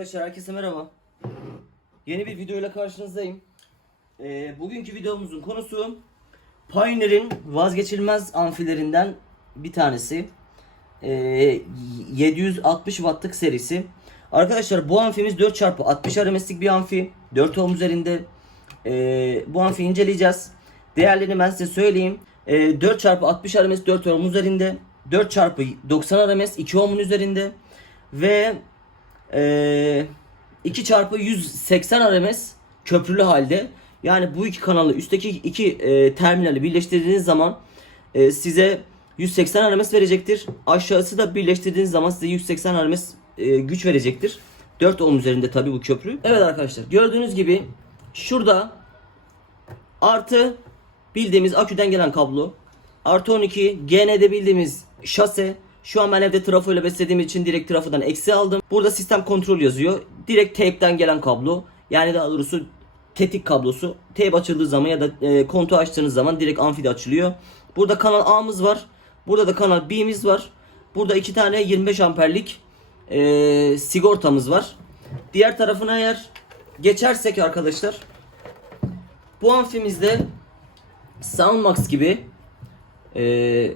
Arkadaşlar herkese merhaba. Yeni bir video ile karşınızdayım. Ee, bugünkü videomuzun konusu Pioneer'in vazgeçilmez amfilerinden bir tanesi. Ee, 760 wattlık serisi. Arkadaşlar bu amfimiz 4x60 RMS'lik bir amfi. 4 ohm üzerinde. Ee, bu amfiyi inceleyeceğiz. Değerlerini ben size söyleyeyim. Ee, 4x60 RMS 4 ohm üzerinde. 4x90 RMS 2 ohm'un üzerinde. Ve ee, 2 çarpı 180 RMS köprülü halde. Yani bu iki kanalı üstteki iki e, terminali birleştirdiğiniz zaman e, size 180 RMS verecektir. Aşağısı da birleştirdiğiniz zaman size 180 RMS e, güç verecektir. 4 ohm üzerinde tabi bu köprü. Evet arkadaşlar gördüğünüz gibi şurada artı bildiğimiz aküden gelen kablo. Artı 12 GN'de bildiğimiz şase. Şu an ben evde trafo beslediğim için direkt trafodan eksi aldım. Burada sistem kontrol yazıyor. Direkt tape'den gelen kablo. Yani daha doğrusu tetik kablosu. Tape açıldığı zaman ya da e, kontu açtığınız zaman direkt amfide açılıyor. Burada kanal A'mız var. Burada da kanal B'miz var. Burada iki tane 25 amperlik e, sigortamız var. Diğer tarafına eğer geçersek arkadaşlar bu amfimizde Soundmax gibi e,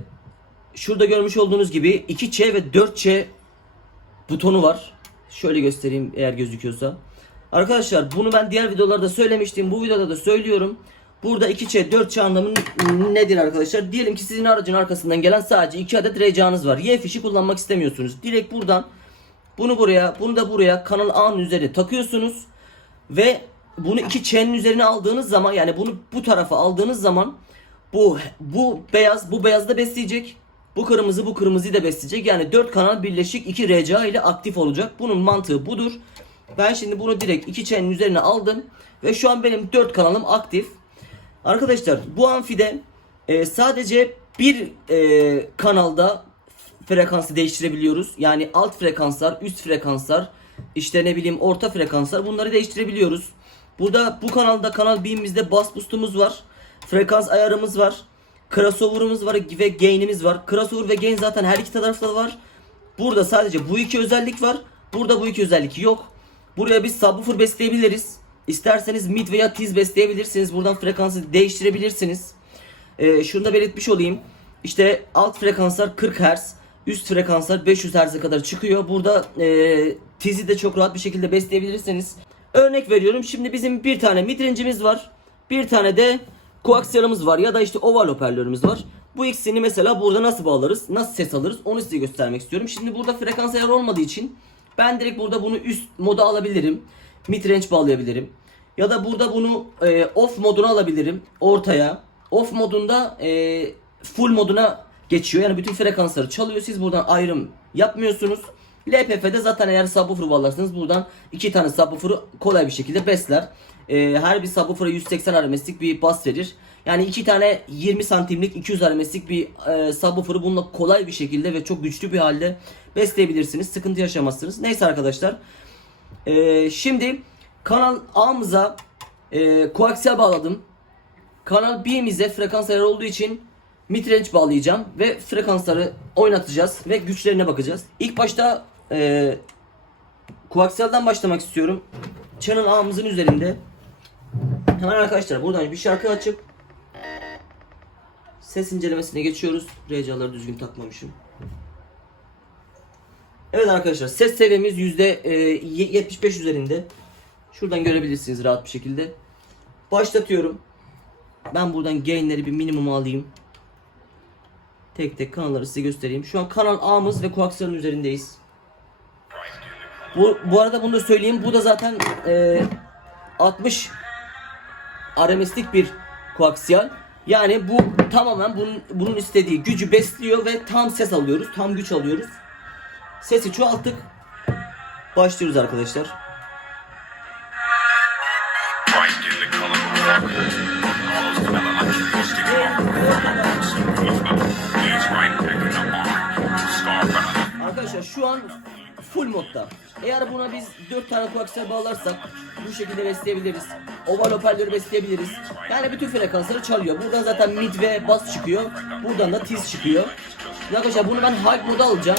şurada görmüş olduğunuz gibi 2C ve 4C butonu var. Şöyle göstereyim eğer gözüküyorsa. Arkadaşlar bunu ben diğer videolarda söylemiştim. Bu videoda da söylüyorum. Burada 2C 4C anlamı nedir arkadaşlar? Diyelim ki sizin aracın arkasından gelen sadece 2 adet RCA'nız var. Y fişi kullanmak istemiyorsunuz. Direkt buradan bunu buraya, bunu da buraya kanal A'nın üzerine takıyorsunuz. Ve bunu iki çenin üzerine aldığınız zaman yani bunu bu tarafa aldığınız zaman bu bu beyaz bu beyazı da besleyecek. Bu kırmızı bu kırmızıyı da besleyecek. Yani 4 kanal birleşik 2 RCA ile aktif olacak. Bunun mantığı budur. Ben şimdi bunu direkt iki çenin üzerine aldım. Ve şu an benim 4 kanalım aktif. Arkadaşlar bu amfide e, sadece bir e, kanalda frekansı değiştirebiliyoruz. Yani alt frekanslar, üst frekanslar, işte ne bileyim orta frekanslar bunları değiştirebiliyoruz. Burada bu kanalda kanal B'imizde bass boost'umuz var. Frekans ayarımız var. Crossover'ımız var ve gain'imiz var. Crossover ve gain zaten her iki tarafta da var. Burada sadece bu iki özellik var. Burada bu iki özellik yok. Buraya biz subwoofer besleyebiliriz. İsterseniz mid veya tiz besleyebilirsiniz. Buradan frekansı değiştirebilirsiniz. Ee, şunu da belirtmiş olayım. İşte alt frekanslar 40 Hz, üst frekanslar 500 Hz'e kadar çıkıyor. Burada e, tizi de çok rahat bir şekilde besleyebilirsiniz. Örnek veriyorum. Şimdi bizim bir tane midrange'imiz var. Bir tane de koaksiyalımız var ya da işte oval hoparlörümüz var. Bu ikisini mesela burada nasıl bağlarız? Nasıl ses alırız? Onu size göstermek istiyorum. Şimdi burada frekans ayarı olmadığı için ben direkt burada bunu üst moda alabilirim. Midrange bağlayabilirim. Ya da burada bunu e, off moduna alabilirim. Ortaya. Off modunda e, full moduna geçiyor. Yani bütün frekansları çalıyor. Siz buradan ayrım yapmıyorsunuz. LPF'de zaten eğer subwoofer bağlarsanız buradan iki tane subwoofer'ı kolay bir şekilde besler. Ee, her bir subwoofer'a 180 RMS'lik bir bas verir. Yani iki tane 20 santimlik 200 RMS'lik bir e, subwoofer'ı bununla kolay bir şekilde ve çok güçlü bir halde besleyebilirsiniz. Sıkıntı yaşamazsınız. Neyse arkadaşlar. Ee, şimdi kanal A'mıza e, koaksiyel bağladım. Kanal B'mize frekans ayarı olduğu için midrange bağlayacağım ve frekansları oynatacağız ve güçlerine bakacağız. İlk başta e, koaksiyelden başlamak istiyorum. Channel A'mızın üzerinde. Hemen arkadaşlar buradan bir şarkı açıp ses incelemesine geçiyoruz. RCA'ları düzgün takmamışım. Evet arkadaşlar ses seviyemiz %75 üzerinde. Şuradan görebilirsiniz rahat bir şekilde. Başlatıyorum. Ben buradan gainleri bir minimum alayım. Tek tek kanalları size göstereyim. Şu an kanal A'mız ve koaksiyonun üzerindeyiz. Bu, bu arada bunu da söyleyeyim. Bu da zaten e, 60 RMS'lik bir koaksiyal. Yani bu tamamen bunun, bunun istediği gücü besliyor ve tam ses alıyoruz. Tam güç alıyoruz. Sesi çoğalttık. Başlıyoruz arkadaşlar. Arkadaşlar şu an full modda. Eğer buna biz 4 tane koaksiyel bağlarsak bu şekilde besleyebiliriz. Oval hoparlörü besleyebiliriz. Yani bütün frekansları çalıyor. Buradan zaten mid ve bass çıkıyor. Buradan da tiz çıkıyor. Arkadaşlar bunu ben high moda alacağım.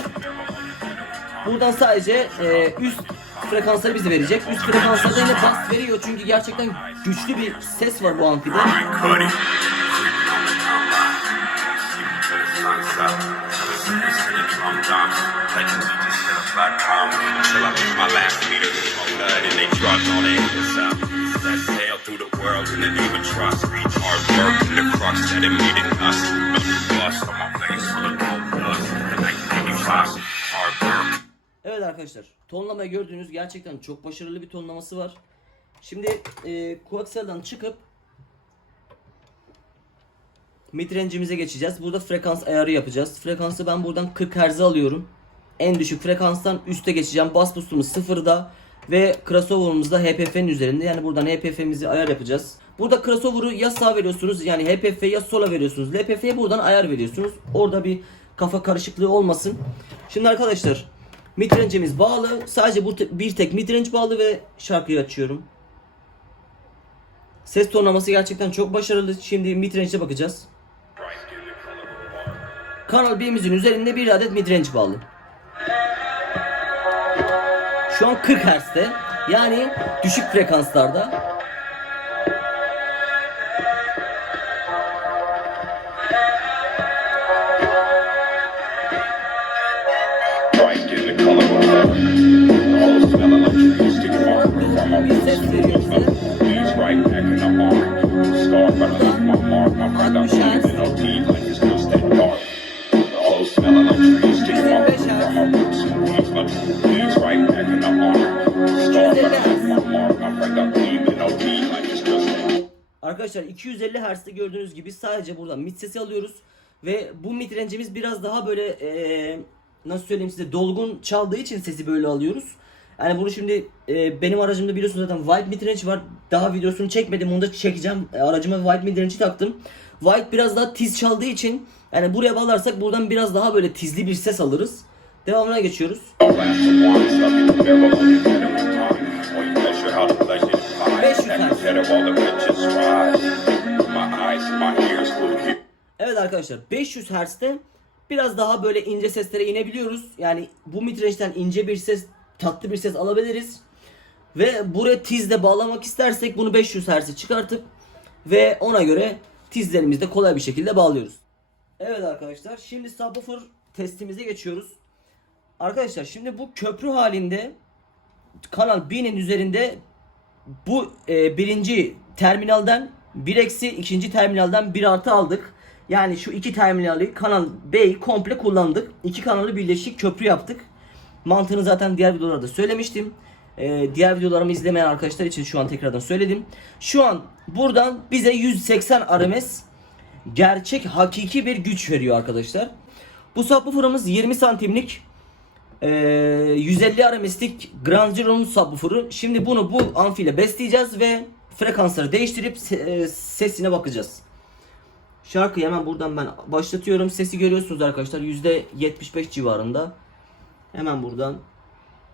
Buradan sadece e, üst frekansları bize verecek. Üst frekanslarda yine bas veriyor çünkü gerçekten güçlü bir ses var bu amfide. Cuddy. The up. Till the I reach my last meter. Blood and they drugs on their hips up. Set sail through the world and didn't even trust. Hard work and the crux that it made in us. Bust on my face full of gold dust. The 1985. Hard work. Evet arkadaşlar tonlamayı gördüğünüz gerçekten çok başarılı bir tonlaması var. Şimdi e, Coaxial'dan çıkıp midrange'imize geçeceğiz. Burada frekans ayarı yapacağız. Frekansı ben buradan 40 Hz'e alıyorum. En düşük frekanstan üste geçeceğim. Bass boost'umuz sıfırda ve crossover'ımız da HPF'nin üzerinde. Yani buradan HPF'mizi ayar yapacağız. Burada crossover'ı ya sağ veriyorsunuz yani HPF ya sola veriyorsunuz. LPF'ye buradan ayar veriyorsunuz. Orada bir kafa karışıklığı olmasın. Şimdi arkadaşlar midrange'imiz bağlı. Sadece bir tek midrange bağlı ve şarkıyı açıyorum. Ses tonlaması gerçekten çok başarılı. Şimdi midrange'e bakacağız. Kanal B'imizin üzerinde bir adet midrange bağlı. Şu an 40 Hz'de. Yani düşük frekanslarda. Arkadaşlar 250 Hz'de gördüğünüz gibi sadece buradan mid sesi alıyoruz. Ve bu mid range'imiz biraz daha böyle eee, nasıl söyleyeyim size dolgun çaldığı için sesi böyle alıyoruz. Yani bunu şimdi eee, benim aracımda biliyorsunuz zaten white mid range var. Daha videosunu çekmedim onu da çekeceğim. E, aracıma white mid range'i taktım. White biraz daha tiz çaldığı için yani buraya bağlarsak buradan biraz daha böyle tizli bir ses alırız. Devamına geçiyoruz. of wine Evet arkadaşlar 500 Hz'de biraz daha böyle ince seslere inebiliyoruz. Yani bu midrange'den ince bir ses, tatlı bir ses alabiliriz. Ve buraya tizle bağlamak istersek bunu 500 Hz'e çıkartıp ve ona göre tizlerimizi de kolay bir şekilde bağlıyoruz. Evet arkadaşlar şimdi subwoofer testimize geçiyoruz. Arkadaşlar şimdi bu köprü halinde kanal B'nin üzerinde bu e, birinci terminalden 1 eksi ikinci terminalden 1 artı aldık. Yani şu iki terminali kanal B'yi komple kullandık. İki kanalı birleşik köprü yaptık. Mantığını zaten diğer videolarda söylemiştim. E, diğer videolarımı izlemeyen arkadaşlar için şu an tekrardan söyledim. Şu an buradan bize 180 RMS gerçek hakiki bir güç veriyor arkadaşlar. Bu subwoofer'ımız 20 santimlik ee, 150 RMS'lik Grand Zero'nun subwoofer'ı. Şimdi bunu bu amfi ile besleyeceğiz ve frekansları değiştirip e, sesine bakacağız. Şarkıyı hemen buradan ben başlatıyorum. Sesi görüyorsunuz arkadaşlar %75 civarında. Hemen buradan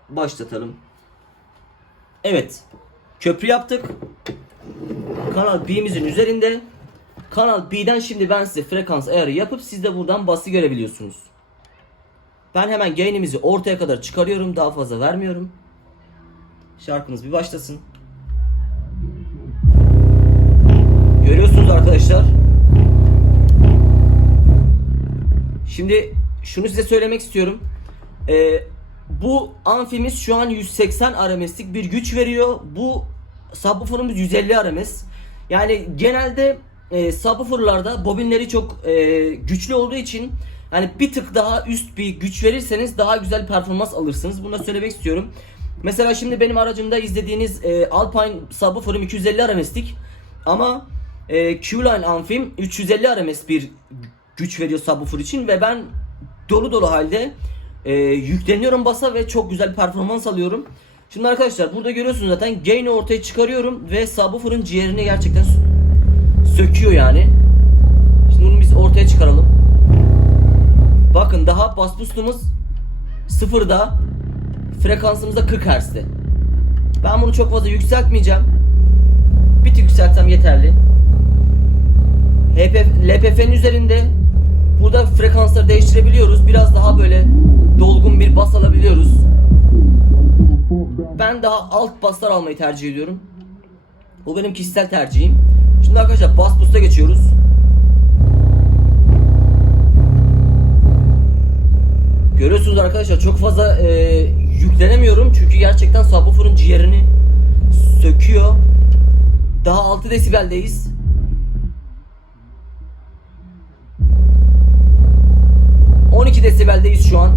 başlatalım. Evet. Köprü yaptık. Kanal B'mizin üzerinde. Kanal B'den şimdi ben size frekans ayarı yapıp siz de buradan bası görebiliyorsunuz. Ben hemen gain'imizi ortaya kadar çıkarıyorum. Daha fazla vermiyorum. Şarkımız bir başlasın. Görüyorsunuz arkadaşlar. Şimdi şunu size söylemek istiyorum. Ee, bu amfimiz şu an 180 RMS'lik bir güç veriyor. Bu subwoofer'ımız 150 RMS. Yani genelde e, subwoofer'larda bobinleri çok e, güçlü olduğu için yani bir tık daha üst bir güç verirseniz daha güzel performans alırsınız. Bunu da söylemek istiyorum. Mesela şimdi benim aracımda izlediğiniz e, Alpine subwoofer'ım 250 RMS'lik ama e, Q-Line amfim 350 RMS bir güç veriyor subwoofer için ve ben dolu dolu halde e, yükleniyorum basa ve çok güzel performans alıyorum. Şimdi arkadaşlar burada görüyorsunuz zaten gain'i ortaya çıkarıyorum ve subwoofer'ın ciğerini gerçekten sö- söküyor yani. Şimdi bunu biz ortaya çıkaralım. Bakın daha bas boost'umuz sıfırda. Frekansımız da 40 Hz'de. Ben bunu çok fazla yükseltmeyeceğim. Bir tık yükseltsem yeterli. LPF'nin üzerinde burada frekansları değiştirebiliyoruz. Biraz daha böyle dolgun bir bas alabiliyoruz. ben daha alt baslar almayı tercih ediyorum. Bu benim kişisel tercihim. Şimdi arkadaşlar bas boost'a geçiyoruz. Görüyorsunuz arkadaşlar çok fazla e, yüklenemiyorum çünkü gerçekten subwoofer'ın ciğerini söküyor. Daha 6 desibeldeyiz. Desibeldeyiz şu an.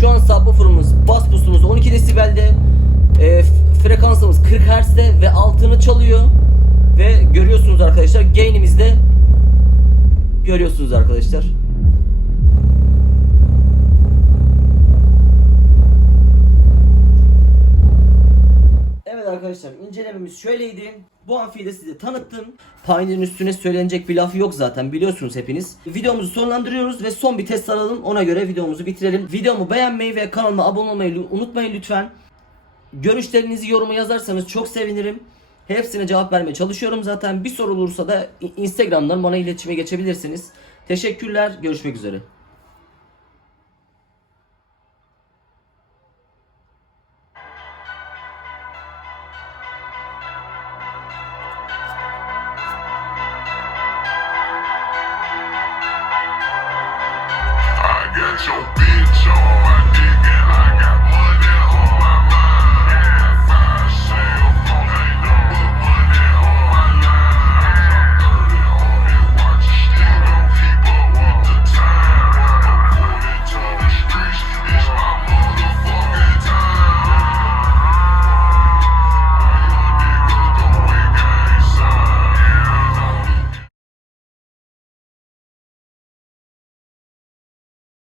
Şu an subwoofer'ımız, bas boost'umuz 12 desibelde. E, frekansımız 40 Hz'de ve altını çalıyor. Ve görüyorsunuz arkadaşlar gain'imiz de... ...görüyorsunuz arkadaşlar. Arkadaşlar incelememiz şöyleydi. Bu amfiyi de size tanıttım. Pioneer'in üstüne söylenecek bir lafı yok zaten biliyorsunuz hepiniz. Videomuzu sonlandırıyoruz ve son bir test alalım. Ona göre videomuzu bitirelim. Videomu beğenmeyi ve kanalıma abone olmayı unutmayın lütfen. Görüşlerinizi yoruma yazarsanız çok sevinirim. Hepsine cevap vermeye çalışıyorum zaten. Bir soru olursa da Instagram'dan bana iletişime geçebilirsiniz. Teşekkürler. Görüşmek üzere.